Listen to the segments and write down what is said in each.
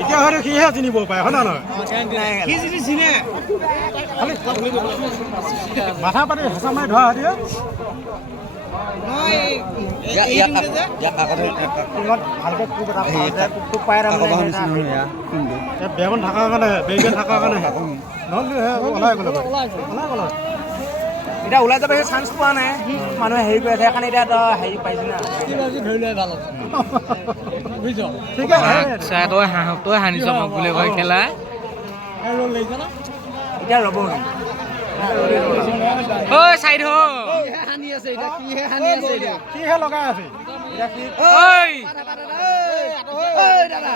এতিয়া হয়তো সিহে চিনিব পাৰে হয় নহয় কি যদি চিনে খালি মাথা পাতি হেঁচা মাৰি ধৰা দিয়ে ভালকে কোক এটা কোক পাই বেগত থকাৰ কাৰণে বেগত থকাৰ কাৰণে নহ'লে ওলাই গ'লে এতিয়া ওলাই যাব সেই চান্স পোৱা নাই মানুহে হেৰি কৰি আছে সেইকাৰণে এতিয়া হেৰি পাইছে না ধৰি লোৱাই ভাল বুজিছ ঠিক আছে তই হানিছ মোক বুলি কয় খেলা এতিয়া ৰ'ব ঐ চাইড হ হানি আছে এতিয়া কিহে হানি আছে এতিয়া কিহে লগাই আছে ঐ দাদা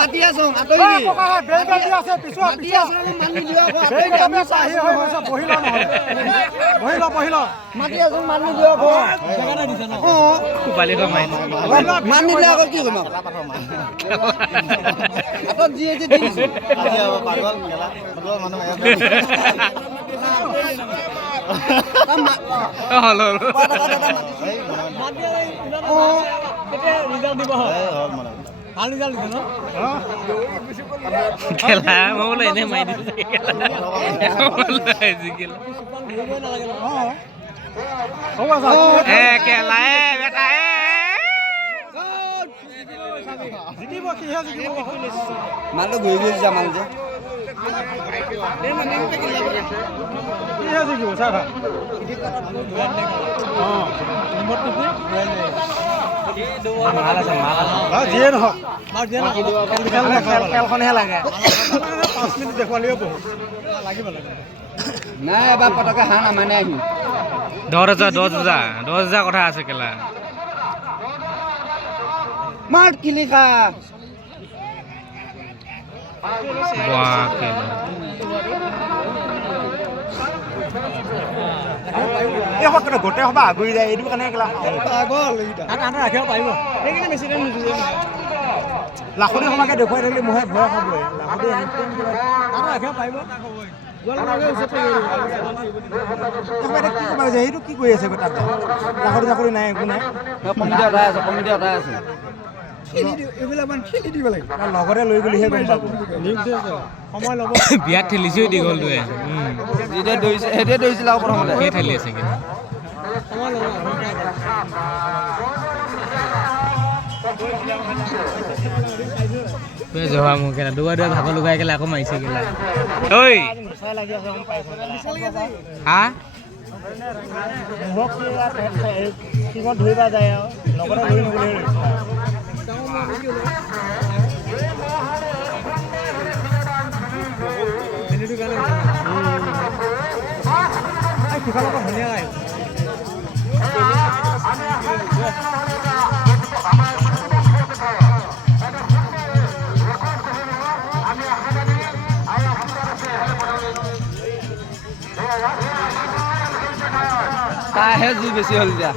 মাতি আছো কোপালি মাৰি মানি দিয়া আকৌ কি কৰিম হাতত যি দি দিছো খেলা মই বোলে এনেই মাৰি দিছো খেলা বেটা মালটো ঘূৰি ঘূৰি যা মাল যে যিয়ে নহওক খেলখনহে লাগে 5 মিনিট দেখুৱালেও বহুত লাগিব নাই এবাৰ পটকে হাঁহ নামানে আহিম 10,000 কথা আছে কেলা মাৰ কি লিখা গোটেই সভা আগুৰি যায় এইটো কাৰণে ৰাখিব পাৰিব লাখনি সমাকে দেখুৱাই থাকিলে মোহে ভয় খাবই ৰাখিব পাৰিব সেইটো কি কৰি আছে তাত লাখনি চাকৰি নাই একো নাই কমিটি অটাই আছে লগতে লৈ গ'লিহে গম পাব সময় ল'ব বিয়াত ঠেলিছেও দীঘলটোৱে যেতিয়া দৌৰিছে সেইটোৱে দৌৰিছিল আৰু প্ৰথমতে সেই ঠেলি আছে কিন্তু জহা মোক কেলা দুবাৰ ভাগৰ লগাই কেলা আকৌ মাৰিছে কেলা ঐ হা ধৰিবা যায় আৰু লগতে ধৰি নগ'লে সিফালৰ পৰা ধুনীয়া লাগে তাইহে যি বেছি হ'ল এতিয়া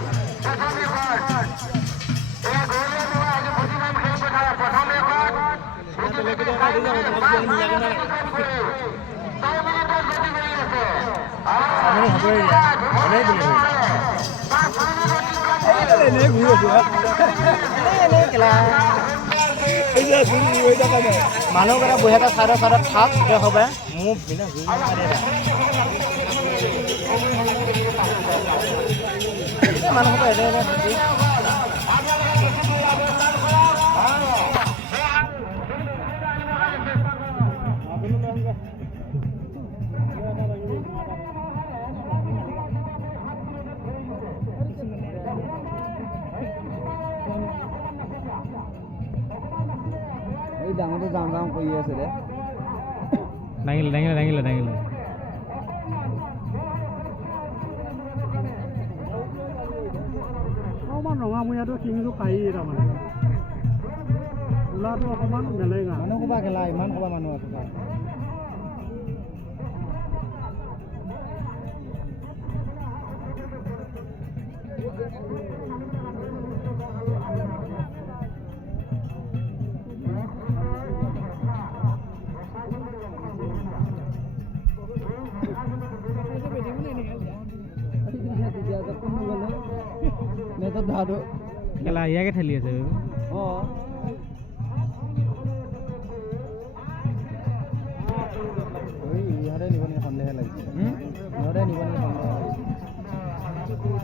মানুহকেইটা বহি এটা চাইডত থাক তেতিয়া হবে মোক বিনা মানুহবোৰ এনে এনে থাকি ডাঙৰটো যাওঁ যাওঁ কৰি আছে দে দাঙিলে অকণমান ৰঙামূৰীয়াটো শিংটো পাৰি তাৰমানে ওলাটো অকণমান মেলেঙা মানুহ ক'বা খেলা ইমান ক'বা মানুহ আছে খেলা ইয়াকে ঠেলি আছে ইহঁতে নিব নেকি সন্দেহ লাগিছে ইহঁতে নিব নেকি সন্দেহ লাগিছে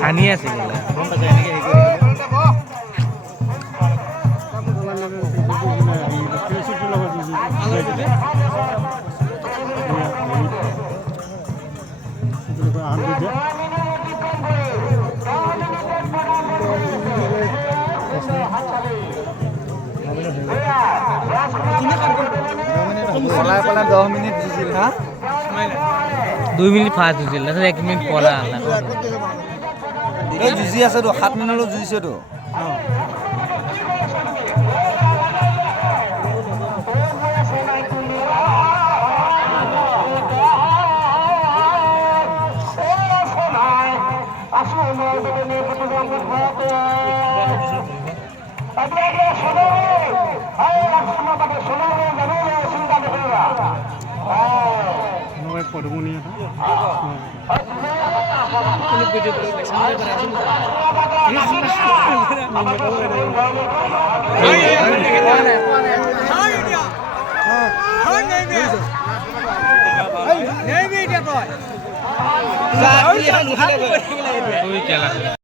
খানি আছে পলাই পলাই 10 মিনিট যুঁজিল হা 2 মিনিট ফাষ্ট হৈছিল তাৰপিছত 1 মিনিট পলা এই যুঁজি আছেতো 7 মিনিটলৈ যুঁজিছেতো খেলা